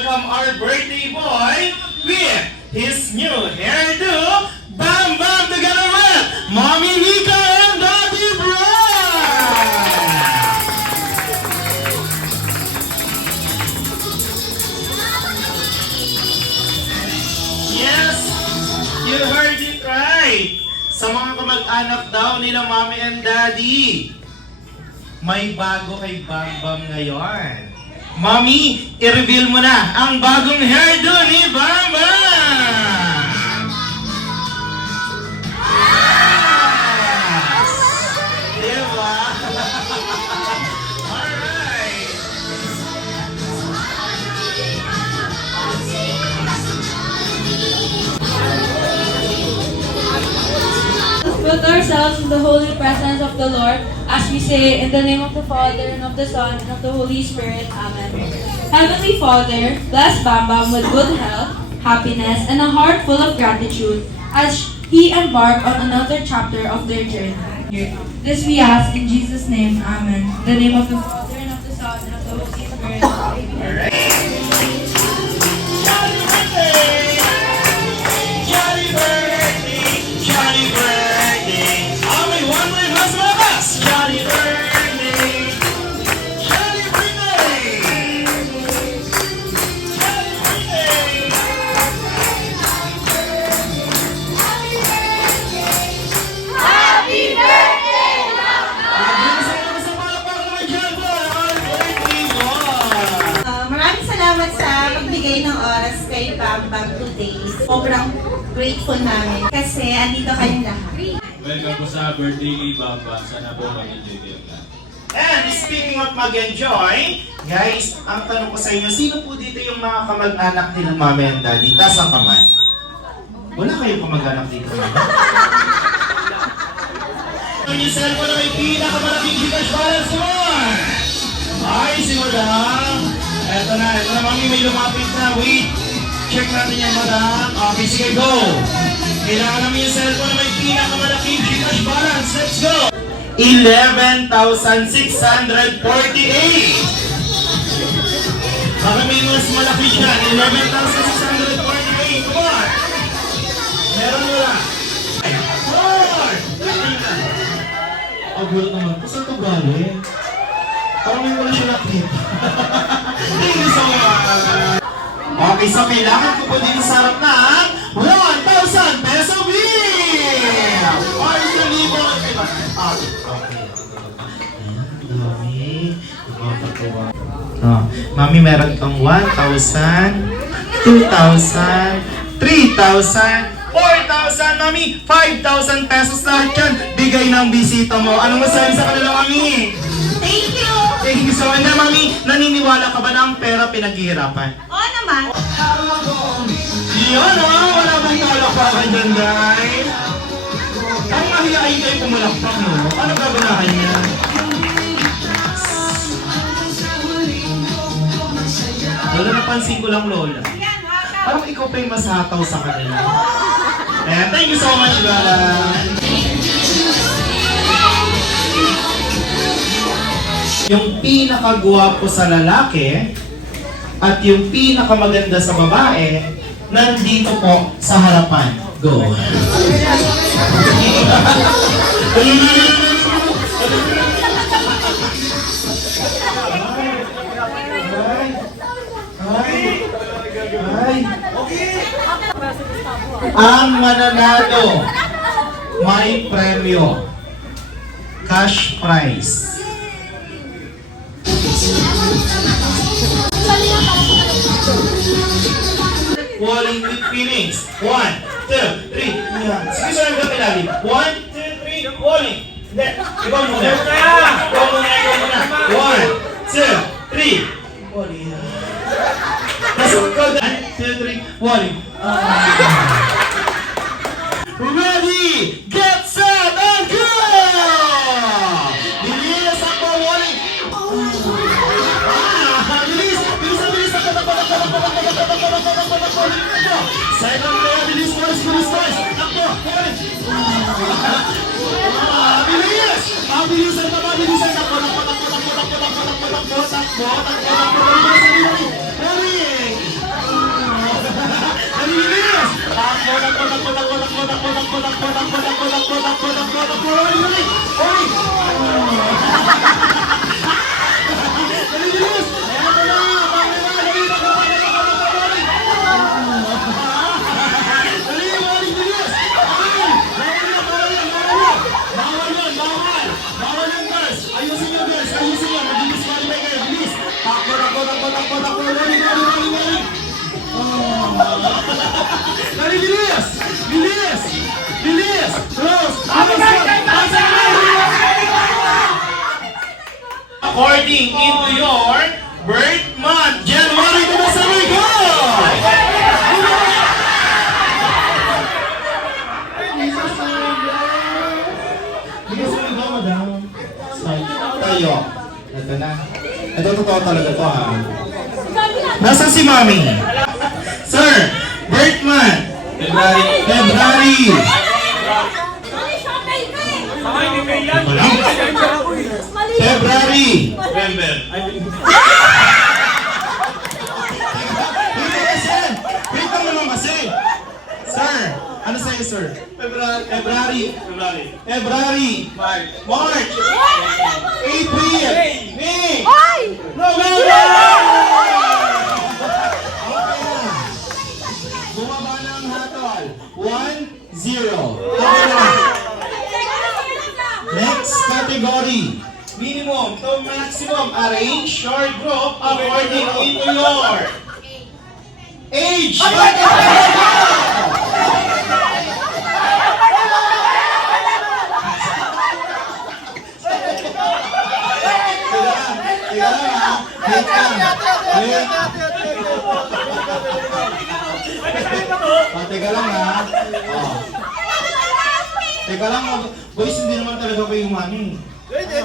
welcome our birthday boy with his new hairdo, Bam Bam, together with Mommy Nika and Daddy Brian! Yes, you heard it right. Sa mga kamag-anak daw nila Mommy and Daddy, may bago kay Bam Bam ngayon. Mommy, i-reveal mo na ang bagong hairdo ni Bam Bam! Yes! Diba? Alright! Let's put ourselves in the holy presence of the Lord as we say, in the name of the Father, and of the Son, and of the Holy Spirit. Amen. Heavenly Father, bless Bam Bam with good health, happiness, and a heart full of gratitude as he embark on another chapter of their journey. This we ask in Jesus' name. Amen. In the name of the Father, and of the Son, and of the Holy Spirit. Amen. Alright! Johnny birthday! Johnny birthday! Johnny birthday! Amoy one way mas mabas! Johnny birthday! Johnny birthday! Johnny birthday! Happy birthday, Sa palakpakan naman dyan po ang birthday boy! Maraming salamat sa pagbigay ng oras kay Bam Bam today. Sobrang grateful namin kasi andito kayong lahat. Welcome po sa birthday ni Bamba. Sana po mag-enjoy kayo lahat. And speaking of mag-enjoy, guys, ang tanong ko sa inyo, sino po dito yung mga kamag-anak nila Mami and Daddy? Taas ang kamay. Wala kayong kamag-anak dito. Ang yung cellphone na may pinakamalaking Gcash balance mo! Ay, simula. Eto na, Mami, may lumapit na. Wait, check natin yan, madam. Okay, sige, go! Kailangan namin yung cellphone na may pinakamalaking Gcash balance. Let's go! 11,648. Baka may mas malaki dyan. 11,648. Come on! Meron mo lang. 4! Ang gulat naman. Saan ito galing? Parang may wala siya nakita. Thank you so much! Okay, so kailangan ko po dito sa harap ng 1,000 peso bill! Or sa libo. Mami, meron kang 1,000, 2,000, 3,000, 4,000, Mami, 5,000 pesos lahat yan. Bigay ng bisita mo. Anong masabi sa kanila, Mami? Thank you! Thank you so much. Na, Mami, naniniwala ka ba na ang pera pinaghihirapan? Oo naman. Yan wala bang palakpakan dyan, guys? Ang mahihain kayo pumalakpak, no? Ano gaganahan niya? Lola, napansin ko lang, Lola. Parang ikaw pa yung masataw sa kanila. And thank you so much, Lola. Yung pinakagwapo sa lalaki at yung pinakamaganda sa babae, nandito po sa harapan. Go. Ang mananalo may premyo. Cash prize. Walling with feelings. 1, 2, 3. Yan. Sige, sir, hanggang pinali. 1, 2, 3, walling. Hindi. Ikaw muna. Ikaw muna. 1, 2, 3. Walling. Tapos ikaw na. 1, 2, 3, walling. Ready, get set, and go! Bilis ang walling. Bilis! Bilis! Second player, bilis twice! Takbo! Bilis! Ang bilisan na ba? Bilisan! Takbo! According into your birth month, January to December, go! Bigas mo ikaw, madam. Tayo. Ito na. Ito totoo talaga to, ha? Nasaan si Mami? Sir, birth month. February. Wala. February. November. Wait lang naman kasi. Sir, ano sa'yo, sir? February. March. April. May. November! Bumaba na ang hatol. 1-0. Next category. Minimum to maximum. Arrange your group according into your age. Teka lang ha. Teka lang, boys, hindi naman talaga kayo humani. Sige,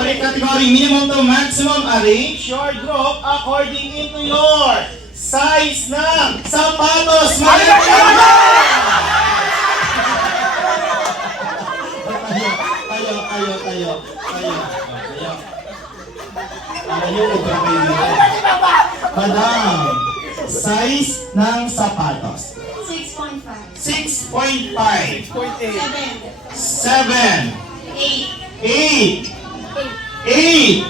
palit category. Minimum to maximum. Arrange your group according into your size ng sapatos. Madam, size ng sapatos. 6.5. 6.5. 7. 7. 8. 8. 8.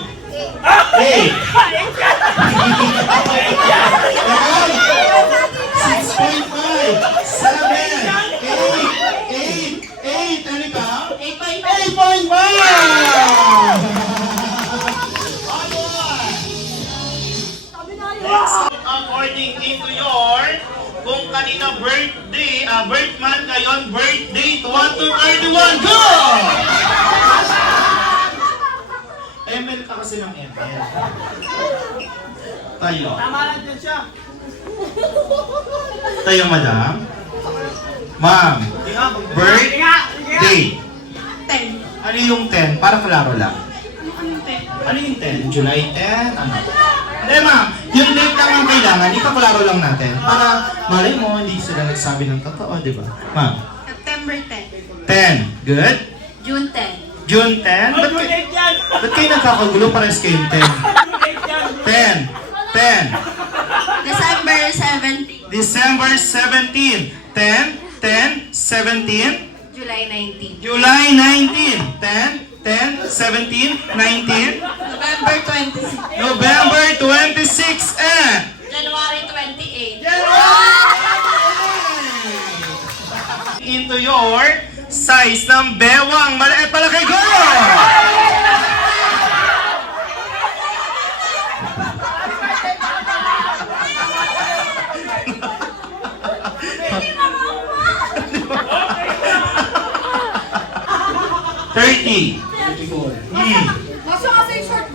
8. Ano ka? 8.5. According into your, kung kanina birthday, birth month ngayon, birth date 1 to 31, go! ML ka kasi ng ML. Tayo. Tama lang dyan siya. Tayo, madam. Ma'am, birth date. 10. Ano yung 10? Para klaro lang. Ano yung 10? July 10? Ano? Hindi, ma'am. Yung date lang ang kailangan, ikaklaro lang natin. Para malay mo, hindi sila nagsabi ng totoo, di ba? Ma'am. September 10. 10. Good. June 10. June 10? Ba't kayo nagkakagulo? Pares kayong 10. 10. 10. December 17. December 17. 10. 10. 17. July 19. July 19. 10. 10. 17. 19. November 26. November 26. And January 28. into your size ng bewang. Maliit pala kay Go! $30.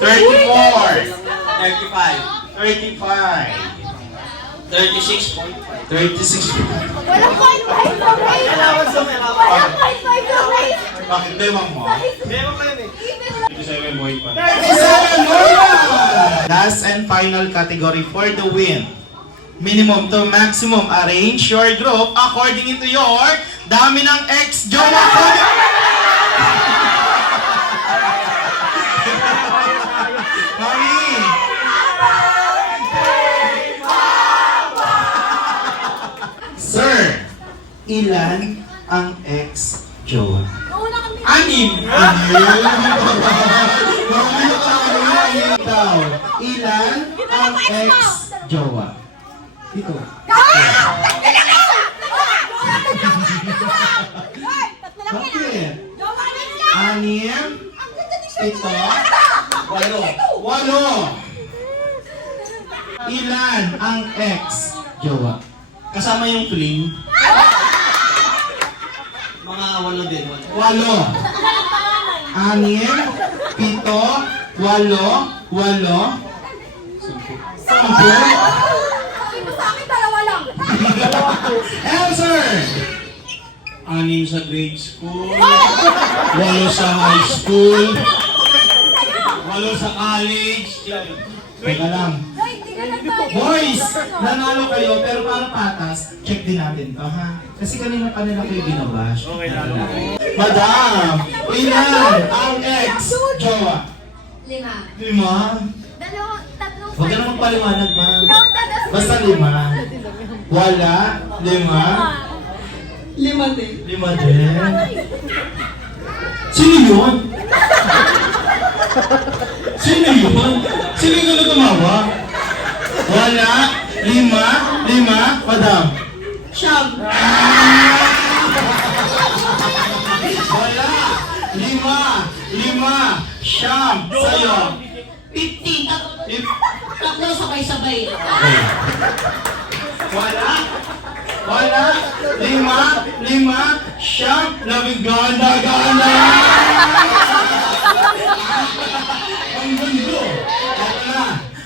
34. 35. 36. Bakit bewang mo? Last and final category for the win. Minimum to maximum. Arrange your group according into your dami ng ex-jowa ko. Mami! Ilan ang ex-jowa? Anim! Ikaw, ilan ang ex-jowa? Dito. Bakit? Anim? Ito? Walo. Ilan ang ex-jowa? Kasama yung fling? Mga 8 din. 8. 6, 7, 8, 8, 10. Answer! 6 sa grade school, 8 sa high school, 8 sa college. Teka lang. Boys, nanalo kayo pero para patas, check din natin to ha. Kasi kanina pa nila kayo binabash. Okay lang. Madam, ilan ang ex-jowa? 5. 5? Huwag ka na magpaliwanag, ma'am. Basta 5. Wala? 5? 5 din. 5 din? Sino yun? Sino yun? Sino yung na tumawa? Wala? 5? Madam? Siyam. Wala! 5! Siyam! Sa'yo? 15. Tatlo sabay-sabay. Wala? 5! Siyam! Ganda! Ang gundo! Ito na!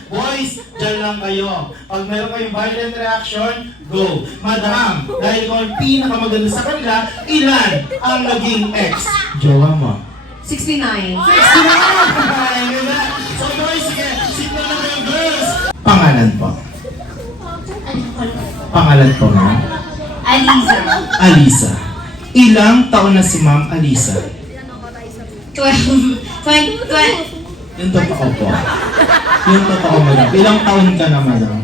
Boys, dyan lang kayo. Pag meron kayong violent reaction, go! Madam, dahil ikaw ang pinakamaganda sa kanila, ilan ang naging ex-jowa mo? 69. 69! So boys, sige, sit na lang kayo, girls! Pangalan po. Pangalan po, ma'am? Alisa. Ilang taon na si Ma'am Alisa? 12. Yung totoo po. Yung totoo, madam. Ilang taon ka na, madam?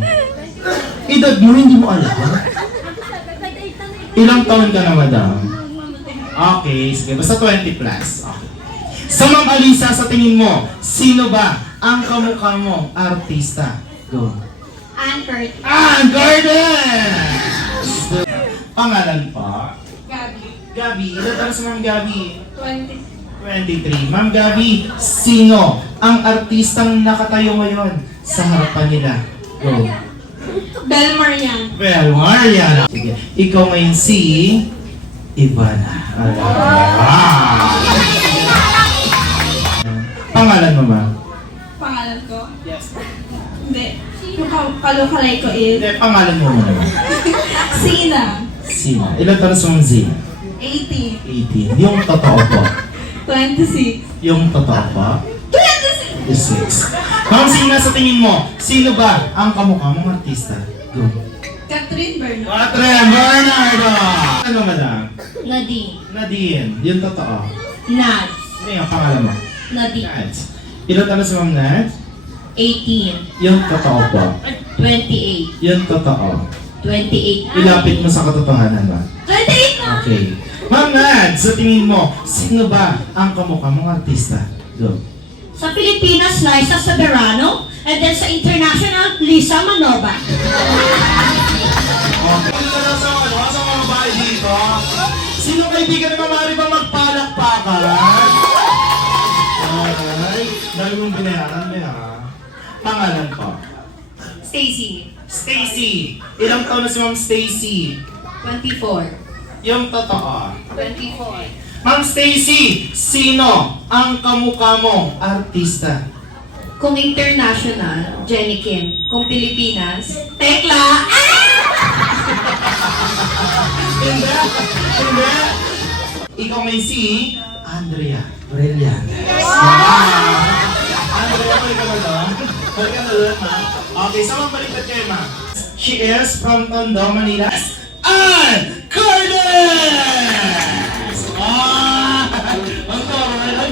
Edad mo, hindi mo alam? Ilang taon ka na, madam? Okay, sige. Basta 20 plus. Okay. Sa Ma'am Alisa, sa tingin mo, sino ba ang kamukha mo artista? Go. Anford. Gordon! Pangalan po? Gabi. Gabi. Ilan taon sa Ma'am Gabi? 20. 23. Ma'am Gabi, sino ang artistang nakatayo ngayon sa harapan nila? Go. Bel Marian. Well, Mariana. Sige. Ikaw ngayon si Ivana. Pangalan mo ba? Pangalan ko? Yes. Hindi. Yung kalukalay ko is Hindi, pangalan mo muna. Sina. Sino? Ilan taon sa Ma'am Zina? 18. 18. Yung totoo po. 26. Yung totoo po. 26. Ma'am Zina, sa tingin mo, sino ba ang kamukha mong artista? Go. Catherine Bernard. Catherine Bernardo! Ano, madam? Nadine. Nadine. Yung totoo. Nads. Ano yung pangalan mo? Nadine. Nads. Ilan taon si Ma'am Nads? 18. Yung totoo po. 28. Yung totoo. 28. Ilapit mo sa katotohanan ba? 28 na! Okay. Ma'am Nads, sa tingin mo, sino ba ang kamukha mong artista? Go. Sa Pilipinas, Liza Soberano. And then sa international, Lisa Manova. Okay. Punta na sa mga babae dito. Sino kaibigan naman maaari ba magpalakpakan? Okay. Dahil mong binayaran mo ha. Pangalan ko. Stacy. Stacy. Ilang taon na si Ma'am Stacy? 24. Yung totoo. 24. Ma'am Stacy, sino ang kamukha mong artista? Kung international, Jenny Kim. Kung Pilipinas, Tekla. Hindi. Hindi. Ikaw may si Andrea Brillantes. Andrea, balik ka na doon? Balik ka na doon, ha? Okay, so magbaliktad kayo, ma. She is from Tondo, Manila. Ann Cordes! Ang taray.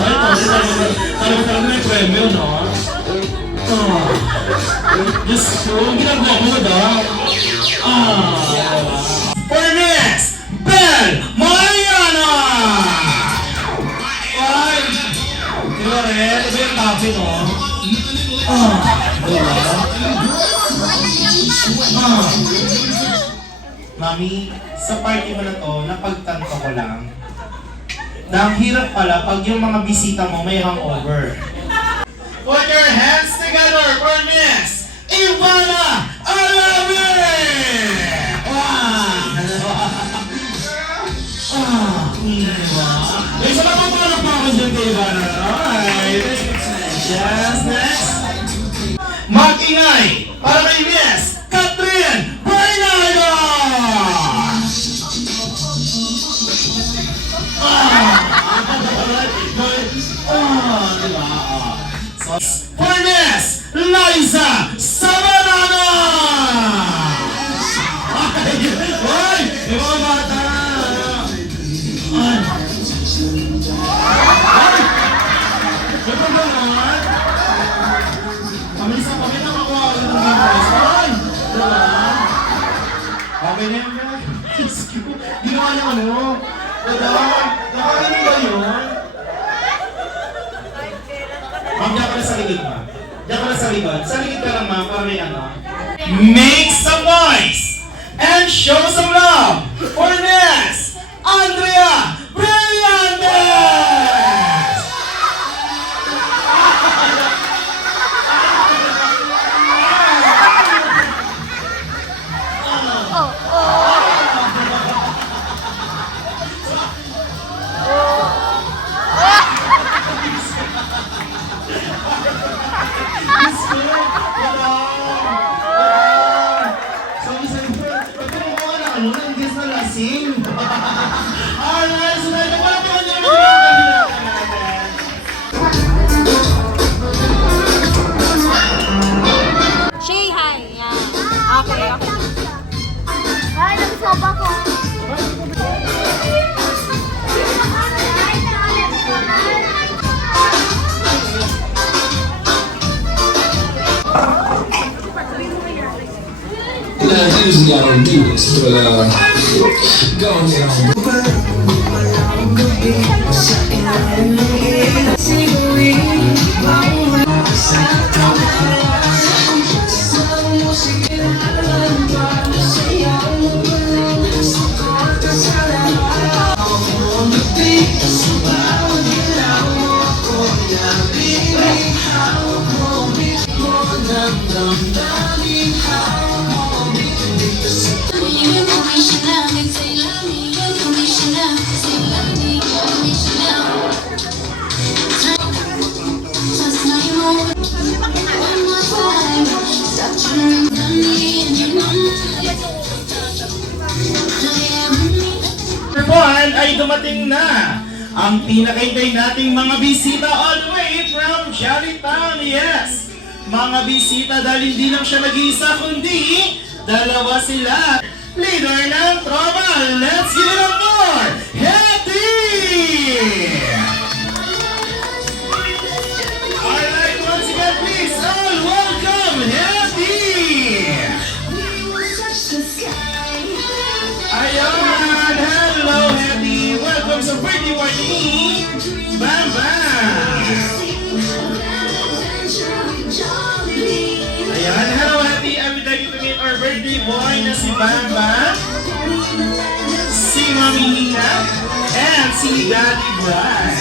Ay, talaga may premyo, no? Diyos ko, ginagawa mo, da? For Miss Bel Mariana! Ay! Diba rin? Iba yung tabi, no? Diba? Mami, sa party mo na to, napagtanto ko lang na ang hirap pala pag yung mga bisita mo may hangover. Put your hands together for Miss Ivana Alawi! May isa na pang mga nagpakas dyan kay Ivana. Alright. Yes, next. Mag-ingay para kay Miss Catherine Bernardo! For Miss Liza Sabarana! Ay! Ibang bata! Ay! Ito ba naman? Pamilisa kami na makuha ko ng giveaways. Ay! Diba? Okay na yun, guys. Ginawa niya ano? Diba? Nakalimutan ba yun? Ma'am, diyan ka na sa likod, ma'am. Diyan ka na sa likod. Sa likod ka lang, ma'am, para may ano. Make some noise and show some love for Miss Andrea Brillantes! Alright, so na yung mga mga Say hi. Yan. Okay, okay. Ay, nagsoba ko. I usually I don't do this, but go ahead. Fun ay dumating na ang pinakaintay nating mga bisita all the way from Jollytown. Yes, mga bisita dahil hindi lang siya nag-iisa kundi dalawa sila. Leader ng tropa, let's give it up for Hetty! Alright, once again please all welcome Hetty! Ayan, hello Hetty! Welcome sa birthday party! Bam Bam! Ayan, hello Hetty! I would like to meet our birthday boy na si Bam Bam, si Mami Hina, and si Daddy Brian.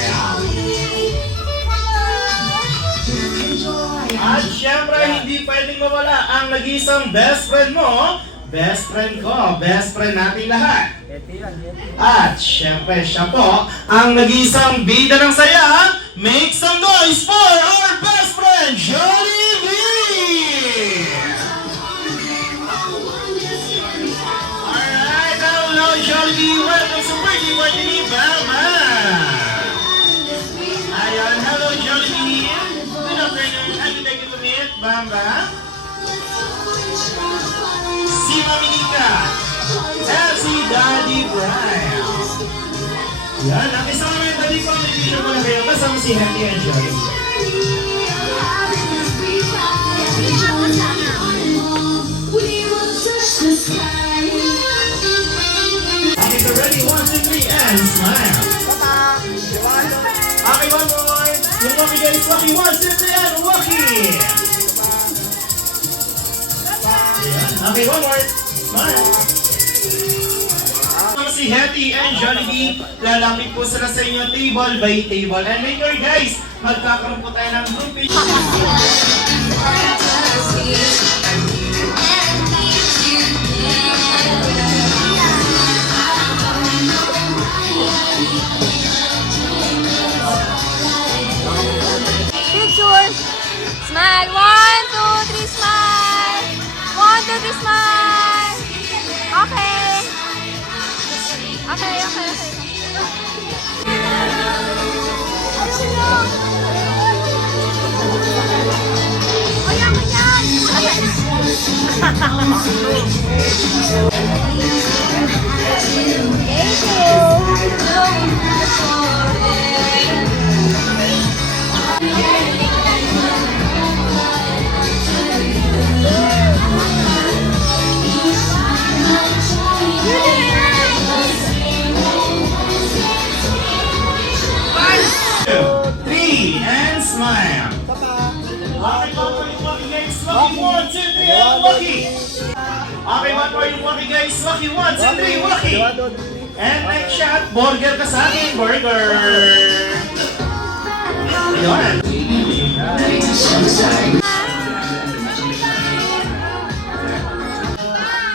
At syempre, hindi pwedeng mawala ang nag-isang best friend mo, best friend ko, best friend natin lahat. At syempre, siya po ang nag-isang bida ng saya. Make some noise for our best friend, Jollibee! Alright, hello Jollibee! Welcome sa birthday party ni Bama! Ayan, hello Jollibee! Good afternoon, I'd like to meet Bamba, si Mami Nika, at si Daddy Brian. Yan, ang isang naman yung Daddy Brian, nag-video ko na kayo kasama si Hetty and Jollibee. We will touch the sky. And smile. Okay, one more. Yung Waki guys, Waki. 1, 2, 3, and Waki. Ayan. Okay, one more. Smile. Si Hetty and Jollibee, lalapit po sila sa inyo table by table. And later guys, magkakaroon po tayo ng grouping. Picture. Smile. 1, 2, 3, smile. 1, 2, 3, smile. Okay. Okay. Three, and smile. Okay, one more yung Waki guys. Waki, 1, 2, 3, and Waki. Okay, one more yung Waki guys. Waki, 1, 2, 3, Waki. And next shot, burger ka sa akin, burger. Ayun.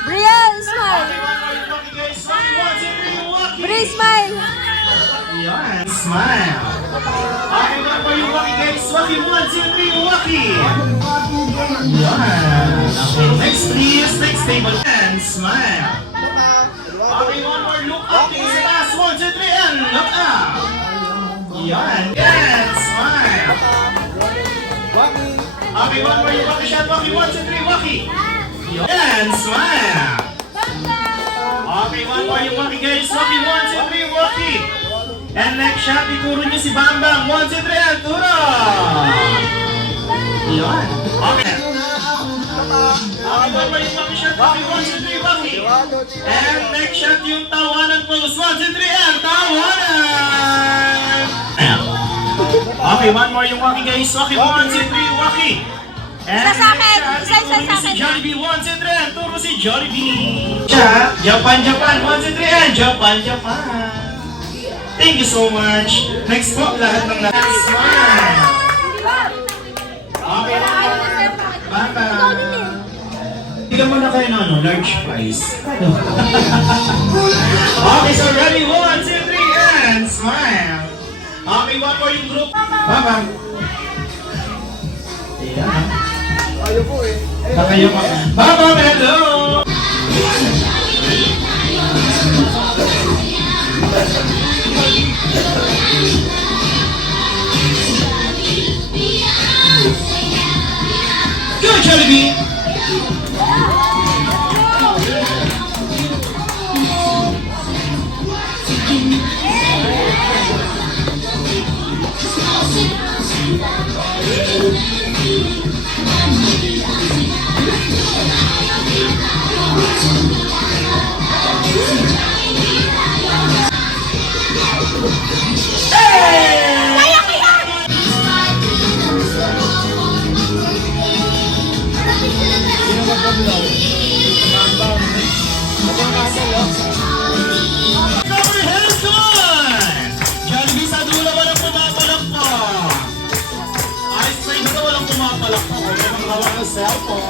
Brielle, smile. Okay, one more yung Waki guys. Waki, 1, 2, 3, Waki. Bri, smile. Ayan, smile. Okay, one more yung Waki guys. Waki, 1, 2, 3, Waki. Ayan. Okay, next please, next table. And smile. Okay, one more look up. Sa taas, 1, 2, 3, and look up. Ayan, and smile. Okay, one more yung Waki shot. Waki, 1, 2, 3, Waki. And smile. Okay, one more yung Waki guys. Waki, 1, 2, 3, Waki. And next shot, ituro nyo si Bambang. 1, 2, 3, and turo! Yun. Okay. Okay, one more yung Waki shot. Waki, 1, 2, 3, Waki. And next shot, yung tawanan pose. 1, 2, 3, and tawanan! Okay, one more yung Waki guys. Waki, 1, 2, 3, Waki. And Isa sa akin. next Isa shot, ituro nyo sa si akin. Jollibee. 1, 2, 3, and turo si Jollibee. Japan, 1, 2, 3, and Japan. Thank you so much. Next po, lahat ng lahat. Smile. Okay na po. Baka. Tignan mo na kayo na ano, large price. Okay, so ready? 1, 2, 3, and smile. Okay, one more yung group. Baka. Ayan. Nakayo pa. Baba, hello! Go, Jollibee! Comprehension! Jollibee sa dulo, walang pumapalakpak. Ayos sa iba na walang pumapalakpak. Huwag kang hawak ng cellphone.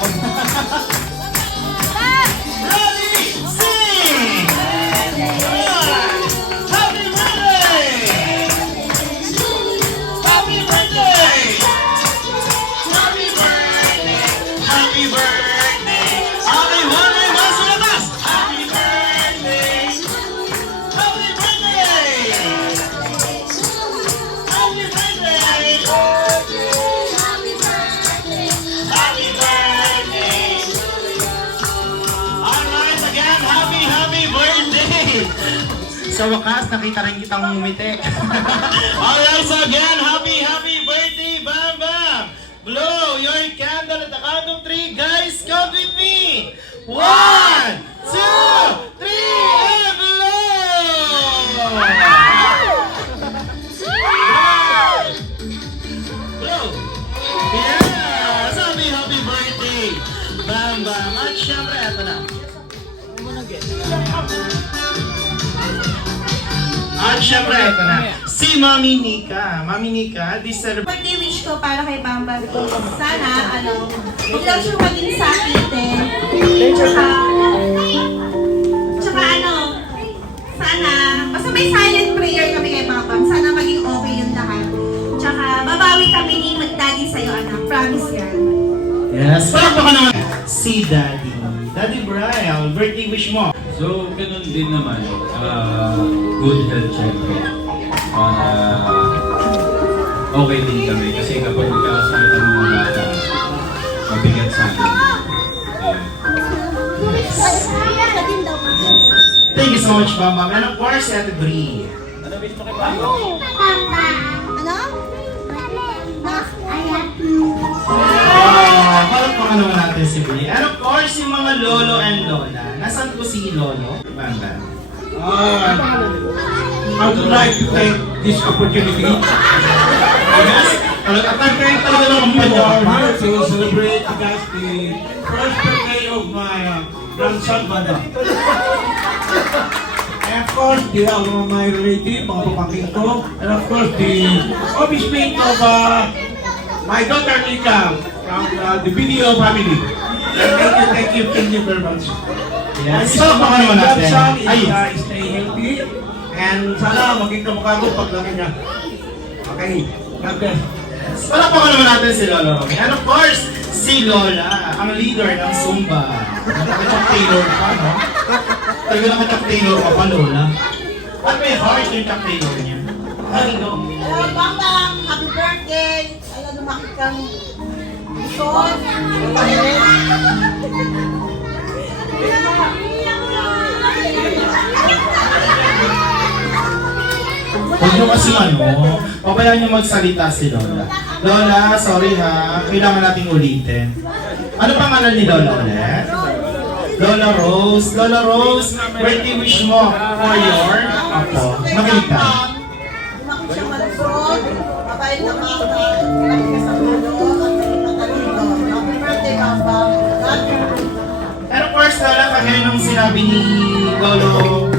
Ready, sing! Happy birthday! Happy birthday! Happy birthday! Happy birthday! Okay, one more mas sa labas! Happy birthday! Happy birthday! Happy birthday! Happy birthday! Alright, again, happy birthday! Sa wakas, nakita rin kitang ngumiti. Alright, so again, happy birthday, Bam Bam! Blow your candle at the count of 3. Guys, count with me! 1, 2, 3, and blow! At syempre, ito na. Si Mami Nika. Mami Nika, this celebrate. Birthday wish ko para kay Bambang is sana, huwag daw siyang maging sakitin. Tsaka sana, basta may silent prayer kami kay Bambang. Sana maging okay yung lahat. Tsaka babawi kami ni Magdaddy sa'yo, anak. Promise yan. Yes. Palakpakan naman. Si Daddy. Daddy Brian, birthday wish mo. So, ganun din naman. Good health, syempre. Para okay din kami. Kasi kapag nagkakasakit ang mga bata, mabigat sa akin. Thank you so much, Bambang. And of course, Ate Brie. Palakpakan naman natin si Brie. And of course, yung mga lolo and lola. Nasaan po si Lolo? Bambang. I would like to take this opportunity Yes. At talaga ng we kumpanya. are here to celebrate because the first birthday of my grandson, Banda. And of course, my relative, mga pamangkin ko, and of course, the office mate of my daughter, Nika, from the video family. Thank you very much. Yes. Palakpakan naman natin. Grandson is Ayun. stay healthy, and sana maging kamukha ko paglaki niya. Okay, God bless. Palakpakan naman natin si Lolo Romy. And of course, si Lola, ang leader ng Zumba. Nakachak Taylor pa, no? Talaga nakachak Taylor pa pa, Lola. At may heart yung Chuck Taylor niya. Haligo. Bambang, happy birthday! Ayaw lumakit kang ison. Huwag nyo kasi pabayaan nyo magsalita si Lola. Lola, sorry ha, kailangan nating ulitin. Ano pangalan ni Lola ulit? Lola Rose. Lola Rose, birthday wish mo for your apo. Makinig ka. Lumakit siya malusog, mabait na bata, laki ka sa mundo, at naging matalino. Happy birthday, Bambang. Love you. And of course, Lola, kagaya nung sinabi ni Lolo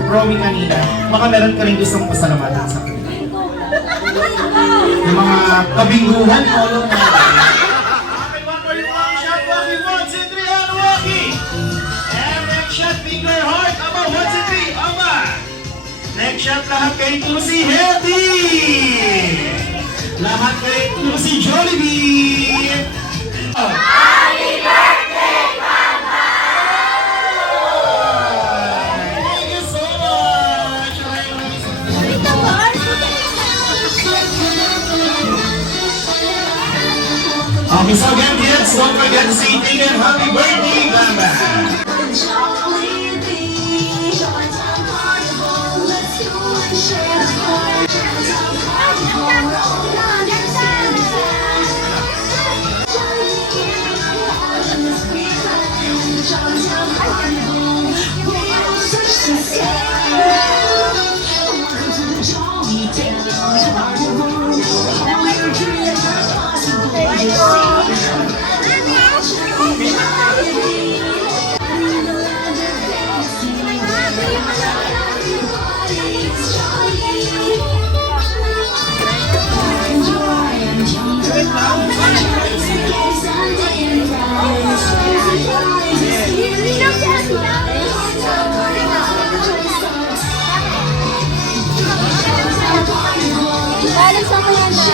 Romy kanina, baka meron ka rin gustong pasalamatan sa kanila. Yung mga kabingguhan, Lolo na. Okay, one more yung mga shot, Waki, 1, 2, 3, and Waki! And next shot, finger heart, aba, 1, 2, 3, aba! Next shot, lahat kayo to si Healthy! Lahat kayo to si Jollibee! Happy birthday, Papa! Thank you so much! Okay, so again, kids, don't forget to say thank you and happy birthday, Bamba! Balik sa kanya na.